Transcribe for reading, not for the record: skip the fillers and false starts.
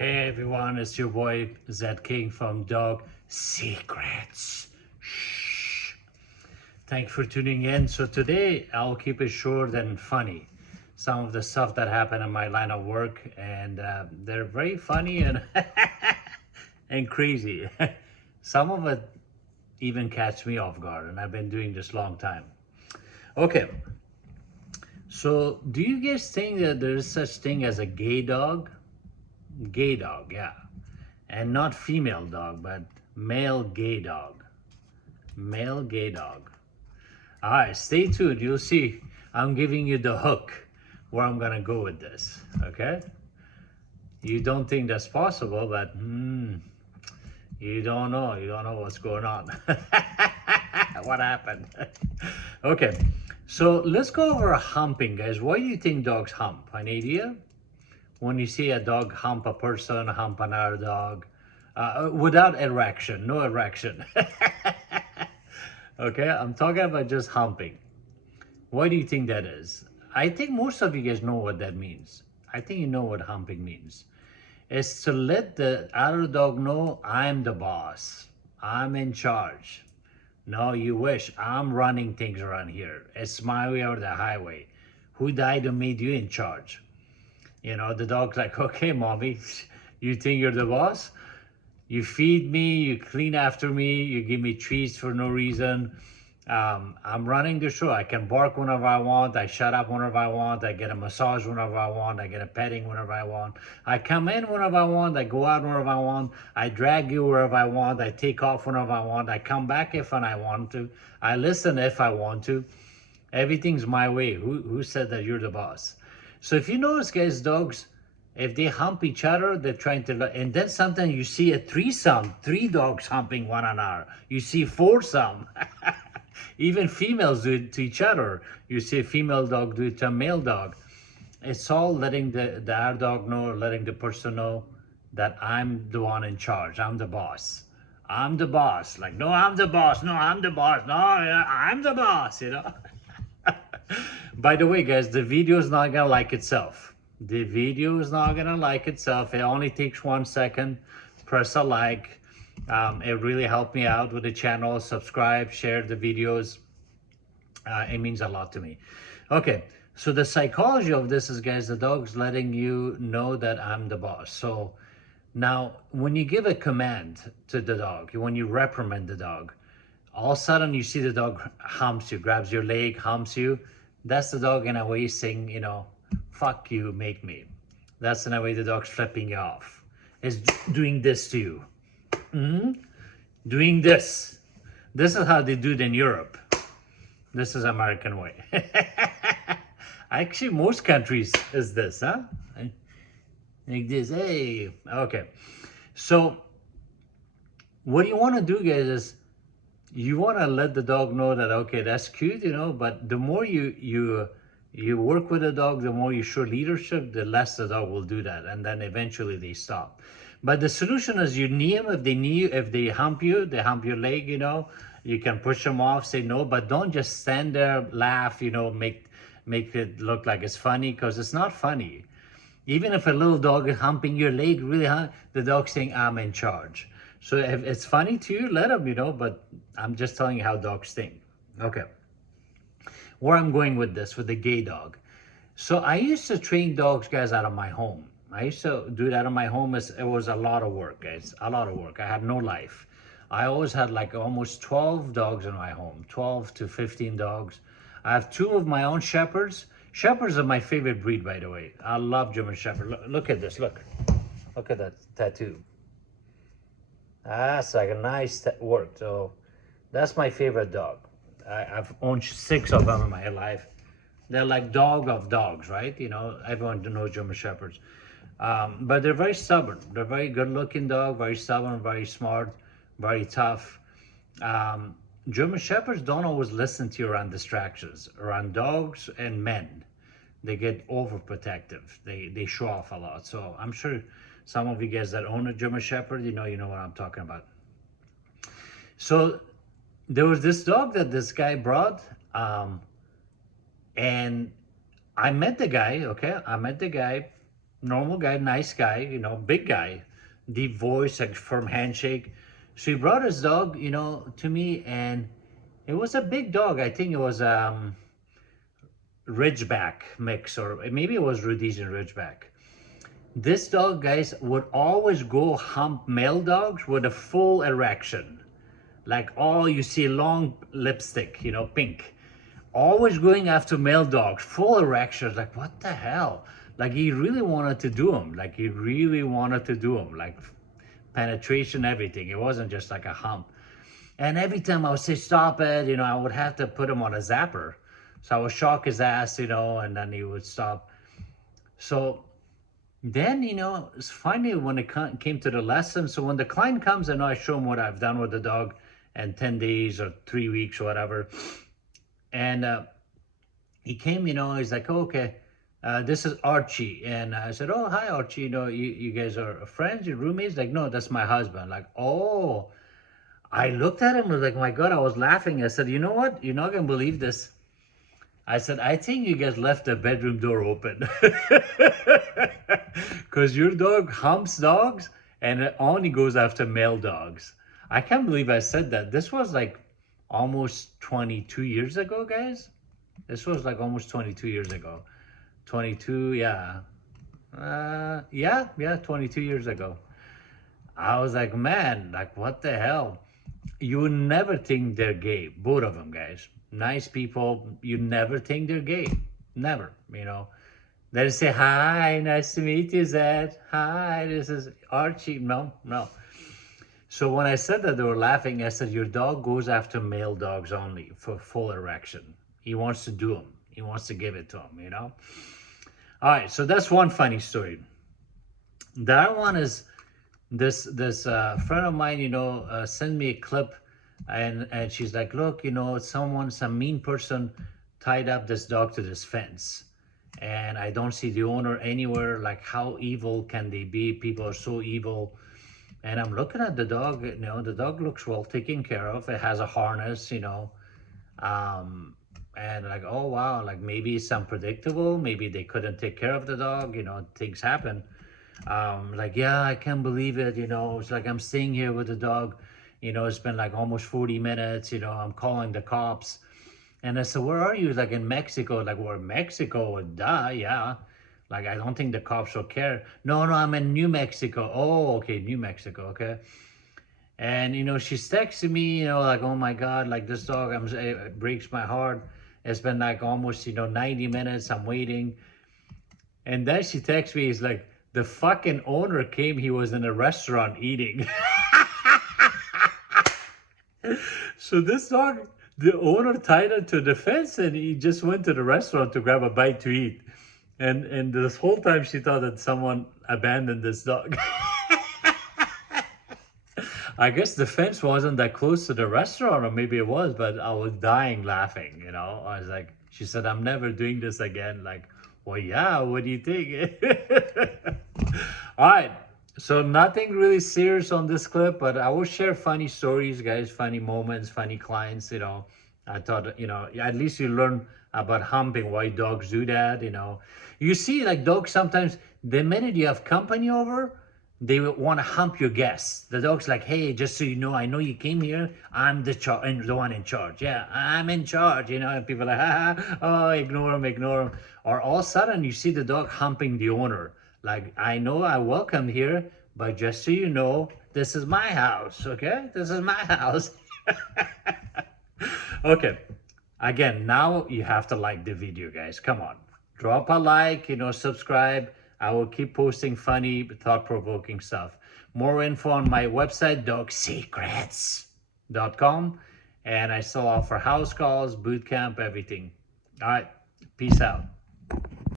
Hey everyone, it's your boy Zedd King from Dog Secrets. Shh. Thank you for tuning in. So today I'll keep it short and funny. Some of the stuff that happened in my line of work, and they're very funny and and crazy. Some of it even catch me off guard, and I've been doing this long time. Okay, so do you guys think that there is such thing as a gay dog? Gay dog, yeah. And not female dog, but male gay dog. Male gay dog. All right, stay tuned. You'll see. I'm giving you the hook where I'm going to go with this, okay? You don't think that's possible, but you don't know. You don't know what's going on. What happened? Okay, so let's go over humping, guys. Why do you think dogs hump? An idea? When you see a dog hump a person, hump another dog, without erection, no erection. Okay, I'm talking about just humping. Why do you think that is? I think most of you guys know what that means. I think you know what humping means. It's to let the other dog know, I'm the boss. I'm in charge. No, you wish. I'm running things around here. It's my way or the highway. Who died and made you in charge? You know, the dog's like, okay, mommy, you think you're the boss? You feed me, you clean after me, you give me treats for no reason. I'm running the show. I can bark whenever I want. I shut up whenever I want. I get a massage whenever I want. I get a petting whenever I want. I come in whenever I want. I go out whenever I want. I drag you wherever I want. I take off whenever I want. I come back if I want to. I listen if I want to. Everything's my way. Who said that you're the boss? So if you notice, guys, dogs, if they hump each other, they're trying to, and then sometimes you see a threesome, 3 dogs humping one another. You see foursome. Even females do it to each other. You see a female dog do it to a male dog. It's all letting the other dog know, letting the person know that I'm the one in charge. I'm the boss. I'm the boss. Like, no, I'm the boss. No, I'm the boss. No, I'm the boss, you know. By the way, guys, the video is not gonna like itself. The video is not gonna like itself. It only takes 1 second. Press a like. It really helped me out with the channel. Subscribe, share the videos. It means a lot to me. Okay, so the psychology of this is, guys, the dog's letting you know that I'm the boss. So now, when you give a command to the dog, when you reprimand the dog, all of a sudden you see the dog humps you, grabs your leg, humps you. That's the dog in a way saying, you know, fuck you, make me. That's in a way the dog's flipping you off. It's doing this to you. Doing this. This is how they do it in Europe. This is American way. Actually, most countries is this, huh? Like this, hey. Okay. So what you want to do, guys, is you want to let the dog know that, okay, that's cute, you know, but the more you work with the dog, the more you show leadership, the less the dog will do that, and then eventually they stop. But the solution is you knee them. If they hump you, they hump your leg, you know, you can push them off, say no, but don't just stand there, laugh, you know, make it look like it's funny, because it's not funny. Even if a little dog is humping your leg really hard, the dog's saying, I'm in charge. So if it's funny to you, let them, you know, but I'm just telling you how dogs think. Okay. Where I'm going with this, with the gay dog. So I used to train dogs, guys, out of my home. I used to do it out of my home. It was a lot of work, guys, a lot of work. I had no life. I always had like almost 12 dogs in my home, 12 to 15 dogs. I have 2 of my own shepherds. Shepherds are my favorite breed, by the way. I love German Shepherd. Look at this, look. Look at that tattoo. That's like a nice work. So that's my favorite dog. I've owned 6 of them in my life. They're like dog of dogs, right? You know, everyone knows German Shepherds. But they're very stubborn. They're very good looking dog, very stubborn, very smart, very tough. German Shepherds don't always listen to you around distractions. Around dogs and men, they get overprotective. They show off a lot. So I'm sure some of you guys that own a German Shepherd, you know what I'm talking about. So there was this dog that this guy brought, and I met the guy, okay? I met the guy, normal guy, nice guy, big guy, deep voice, like firm handshake. So he brought his dog, to me, and it was a big dog. I think it was Ridgeback mix, or maybe it was Rhodesian Ridgeback. This dog, guys, would always go hump male dogs with a full erection. Like, oh, you see long lipstick, pink. Always going after male dogs, full erections. Like, what the hell? Like, he really wanted to do them. Like, he really wanted to do them. Like, penetration, everything. It wasn't just like a hump. And every time I would say, stop it, I would have to put him on a zapper. So I would shock his ass, and then he would stop. So then, finally when it came to the lesson, so when the client comes, I show him what I've done with the dog in 10 days or 3 weeks or whatever. And he came, he's like, oh, okay, this is Archie. And I said, oh, hi, Archie. You guys are friends, your roommates? Like, no, that's my husband. Like, oh. I looked at him, I was like, my God, I was laughing. I said, you know what? You're not going to believe this. I said, I think you guys left the bedroom door open. Because your dog humps dogs and it only goes after male dogs. I can't believe I said that. This was like almost 22 years ago, guys. This was like almost 22 years ago. 22, yeah. Yeah, 22 years ago. I was like, man, like, what the hell? You would never think they're gay, both of them, guys. Nice people, you never think they're gay. Never, They say, hi, nice to meet you, Zedd. Hi, this is Archie. No. So when I said that, they were laughing. I said, your dog goes after male dogs only for full erection. He wants to do them. He wants to give it to them, All right, so that's one funny story. The other one is, this friend of mine, sent me a clip, and she's like, look, some mean person tied up this dog to this fence, and I don't see the owner anywhere. Like, how evil can they be? People are so evil. And I'm looking at the dog, the dog looks well taken care of. It has a harness, and like, oh wow, like maybe it's unpredictable. Maybe they couldn't take care of the dog, things happen. Like, yeah, I can't believe it, it's like I'm staying here with the dog, it's been like almost 40 minutes, I'm calling the cops. And I said, where are you? Like, in Mexico. Like, we're in Mexico, duh, yeah. Like, I don't think the cops will care. No, I'm in New Mexico. Oh, okay, New Mexico, okay. And, she's texting me, like, oh my God, like this dog, it breaks my heart. It's been like almost, 90 minutes, I'm waiting. And then she texts me, it's like, the fucking owner came, he was in a restaurant eating. So this dog, the owner tied it to the fence and he just went to the restaurant to grab a bite to eat. And this whole time she thought that someone abandoned this dog. I guess the fence wasn't that close to the restaurant, or maybe it was, but I was dying laughing, I was like, she said, I'm never doing this again. Like, well, yeah, what do you think? All right, so nothing really serious on this clip, but I will share funny stories, guys, funny moments, funny clients, I thought, at least you learn about humping, why dogs do that, You see, like, dogs sometimes, the minute you have company over, they want to hump your guests. The dog's like, hey, just so you know, I know you came here. I'm the one in charge. Yeah, I'm in charge, And people are like, oh, ignore him. Or all of a sudden, you see the dog humping the owner. Like, I know I welcome here, but just so you know, this is my house, okay? This is my house. Okay. Again, now you have to like the video, guys. Come on. Drop a like, subscribe. I will keep posting funny, thought-provoking stuff. More info on my website, dogsecrets.com. And I still offer house calls, boot camp, everything. All right. Peace out.